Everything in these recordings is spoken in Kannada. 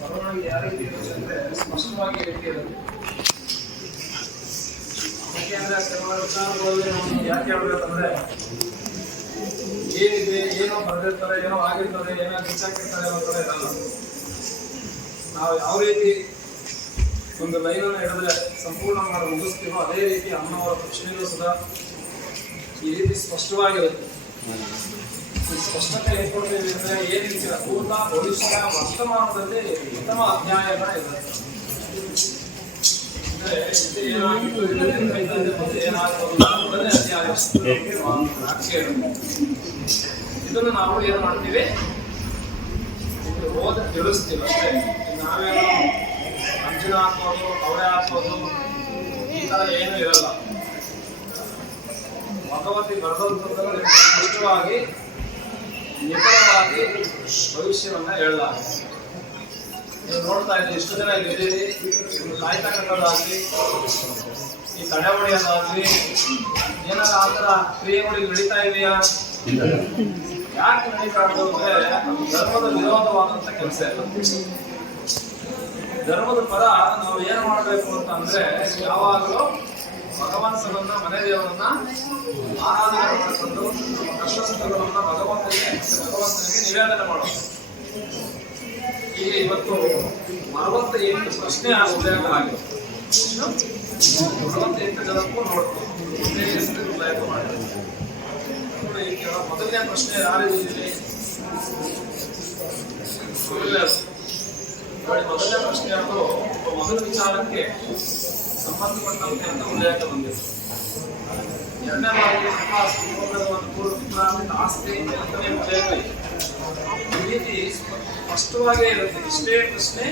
ಬರವಣಿಗೆ ಯಾವ ರೀತಿ ಇರುತ್ತೆ ಅಂದರೆ ಸ್ಪಷ್ಟವಾಗಿ ರೀತಿ ಇರುತ್ತೆ. ಯಾಕೆಂದರೆ ಕೆಲವು ವಿಚಾರಗಳಲ್ಲಿ ನಾವು ಯಾಕೆ ಹೇಳ್ಬೇಕಂದ್ರೆ ಏನಿದೆ, ಏನೋ ಬರೆದಿರ್ತಾರೆ, ಏನೋ ಆಗಿರ್ತಾರೆ, ಏನೋ ಗಿಚ್ಚಾಕಿರ್ತಾರೆ ಅನ್ನೋ ಥರ ಇರಲ್ಲ. ನಾವು ಯಾವ ರೀತಿ ಒಂದು ಲೈನನ್ನು ಹಿಡಿದ್ರೆ ಸಂಪೂರ್ಣ ಮಾಡಿ ಮುಗಿಸ್ತೀವೋ ಅದೇ ರೀತಿ ಅಮ್ಮನವರ ಪ್ರಶ್ನೆಗಳು ಸುಧಾ ಈ ರೀತಿ ಸ್ಪಷ್ಟವಾಗಿರುತ್ತೆ. ಈ ಸ್ಪಷ್ಟತೆ ಹೇಳ್ಕೊಡ್ತೀವಿ ಅಂದರೆ ಏನಿಲ್ಲ, ಭೂತ ಭವಿಷ್ಯ ವರ್ತಮಾನದಲ್ಲಿ ಉತ್ತಮ ಅಧ್ಯಾಯಗಳ ಇರುತ್ತೆ. ಅಂದರೆ ಏನಾಗಿತ್ತು ಏನಾಗ್ಬೋದು ಅನ್ನೋದೇ ಅಧ್ಯಾಯ ಇದನ್ನು ನಾವು ಏನು ಮಾಡ್ತೀವಿ, ಓದಿ ತಿಳಿಸ್ತೀವಿ ಅಷ್ಟೇ. ನಾವೇನೋ ಅಂಜನ ಹಾಕೋದು, ಅವರೇ ಹಾಕೋದು ಈ ಥರ ಏನೂ ಇರಲ್ಲ. ಭಗವತಿ ಬರೆದಂಥದ್ದನ್ನು ಸ್ಪಷ್ಟವಾಗಿ ನಿಖರವಾಗಿ ಭವಿಷ್ಯವನ್ನ ಹೇಳಲಾಗಿದೆ. ನೀವು ನೋಡ್ತಾ ಇದ್ದೀವಿ, ಇಷ್ಟು ಜನ ಇದ್ದೀರಿ, ಕಾಯ್ತಾ ಕಟ್ಟೋದಾಗ್ಲಿ, ಈ ತಡೆ ಹೊಡೆಯೋದಾಗ್ಲಿ, ಏನಾರ ಆ ಥರ ಕ್ರಿಯೆಗಳಿಗೆ ನಡೀತಾ ಇದೆಯಾ? ಯಾಕೆ ನಡೀತಾ ಇರೋದು ಅಂದ್ರೆ ಧರ್ಮದ ವಿರೋಧವಾದಂಥ ಕೆಲಸ ಇಲ್ಲ. ಧರ್ಮದ ಪರ ನಾವು ಏನು ಮಾಡಬೇಕು ಅಂತಂದ್ರೆ ಯಾವಾಗಲೂ ಭಗವಂತನನ್ನ, ಮನೆ ದೇವರನ್ನ ಆರಾಧನೆ ಮಾಡಿಕೊಂಡು ಕಷ್ಟಗಳನ್ನು ಭಗವಂತನಿಗೆ ನಿವೇದನೆ ಮಾಡೋದು. ಈಗ ಇವತ್ತು 48 ಪ್ರಶ್ನೆ ಆಗಿದೆ. 48 ಜನಕ್ಕೂ ನೋಡ್ಬೋದು, ಮೊದಲನೇ ಪ್ರಶ್ನೆ ಯಾರಿದ್ದೀರಿ? ಮೊದಲನೇ ಪ್ರಶ್ನೆ ಅದು ಮೊದಲ ವಿಚಾರಕ್ಕೆ ಸಂಬಂಧಪಟ್ಟಂತೆ ಅಂತ ಉಲ್ಲೇಖ ಬಂದಿದೆ. ಎರಡನೇ ಬಾರಿಗೆ ಆಸ್ತಿ ಅಂತಲೇ ಉಲ್ಲೇಖ ಇದೆ. ಈ ರೀತಿ ಸ್ಪಷ್ಟವಾಗೇ ಇರುತ್ತೆ. ಇಷ್ಟೇ ಪ್ರಶ್ನೆ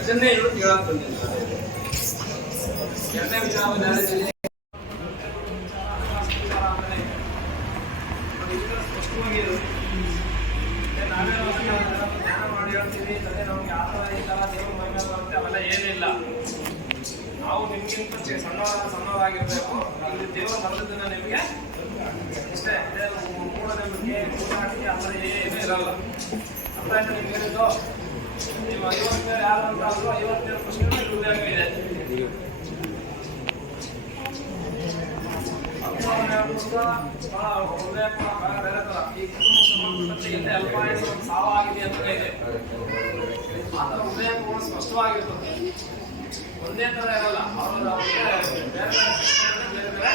ಇದನ್ನೇ ಇವರು ಕೇಳಕ್ ಬಂದಿದ್ದಾರೆ. ಎರಡನೇ ವಿಚಾರ ಸ್ಪಷ್ಟವಾಗಿ ಇರುತ್ತೆ. ನಾವೇನೋ ಧ್ಯಾನ ಮಾಡಿ ಹೇಳ್ತೀವಿ, ಅದೇ ನಮ್ಗೆ ಆ ಥರ ಈ ಥರ ದೇವ್ರ ಮಹಿಮೆ ಬರುತ್ತೆ, ಅವೆಲ್ಲ ಏನಿಲ್ಲ. ನಾವು ನಿಮ್ಗಿಂತ ಸಣ್ಣವರಾಗಿರ್ಬೇಕು. ಇಲ್ಲಿ ದೇವರು ಬರೆದನ್ನ ನಿಮಗೆ ಇಷ್ಟೇ, ಮೂಢನಂಬಿಕೆ, ಮೂಢಾಟಿಕೆ ಆ ಥರ ಏನೂ ಇರಲ್ಲ. ಅರ್ಥ ಆಯ್ತು ನಿಮ್ಗೆ ಹೇಳಿದ್ದು? ನೀವು 50 ಯಾರು ಅಂತ ಆದರೂ 57 ಪ್ರಶ್ನೆ ಉಲ್ಲೇಖ ಇದೆ. ಈ ಕುಟುಂಬ ಸಂಬಂಧಪಟ್ಟ ಎಲ್ಲೇ ಅಲ್ಪಾಯದ ಒಂದು ಸಾವಾಗಿದೆ ಅಂತ ಇದೆ. ಆ ಥರ ಉಲ್ಲೇಖಗಳು ಸ್ಪಷ್ಟವಾಗಿರ್ತದೆ, ಒಂದೇ ಥರ ಇರಲ್ಲ. ಬೇರೆ ಬೇರೆ